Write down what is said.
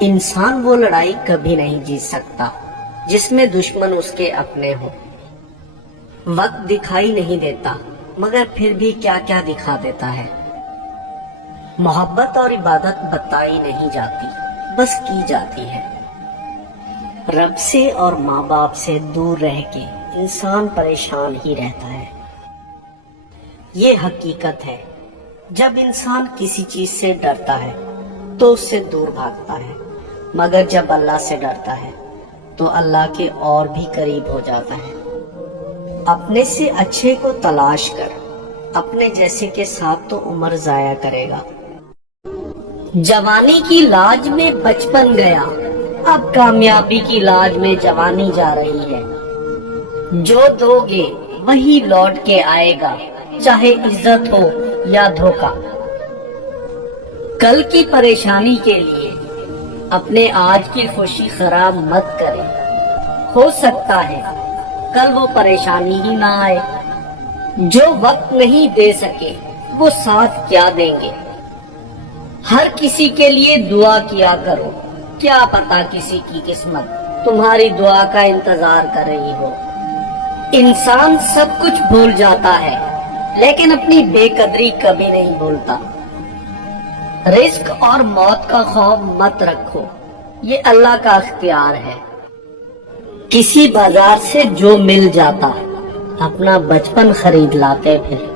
انسان وہ لڑائی کبھی نہیں جیت سکتا جس میں دشمن اس کے اپنے ہوں۔ وقت دکھائی نہیں دیتا مگر پھر بھی کیا کیا دکھا دیتا ہے۔ محبت اور عبادت بتائی نہیں جاتی، بس کی جاتی ہے۔ رب سے اور ماں باپ سے دور رہ کے انسان پریشان ہی رہتا ہے۔ یہ حقیقت ہے، جب انسان کسی چیز سے ڈرتا ہے تو اس سے دور بھاگتا ہے، مگر جب اللہ سے ڈرتا ہے تو اللہ کے اور بھی قریب ہو جاتا ہے۔ اپنے سے اچھے کو تلاش کر، اپنے جیسے کے ساتھ تو عمر ضائع کرے گا۔ جوانی کی لاج میں بچپن گیا، اب کامیابی کی لاج میں جوانی جا رہی ہے۔ جو دو گے وہی لوٹ کے آئے گا، چاہے عزت ہو یا دھوکا۔ کل کی پریشانی کے لیے اپنے آج کی خوشی خراب مت کریں، ہو سکتا ہے کل وہ پریشانی ہی نہ آئے۔ جو وقت نہیں دے سکے وہ ساتھ کیا دیں گے۔ ہر کسی کے لیے دعا کیا کرو، کیا پتا کسی کی قسمت تمہاری دعا کا انتظار کر رہی ہو۔ انسان سب کچھ بھول جاتا ہے لیکن اپنی بے قدری کبھی نہیں بھولتا۔ رزق اور موت کا خوف مت رکھو، یہ اللہ کا اختیار ہے۔ کسی بازار سے جو مل جاتا اپنا بچپن خرید لاتے پھر۔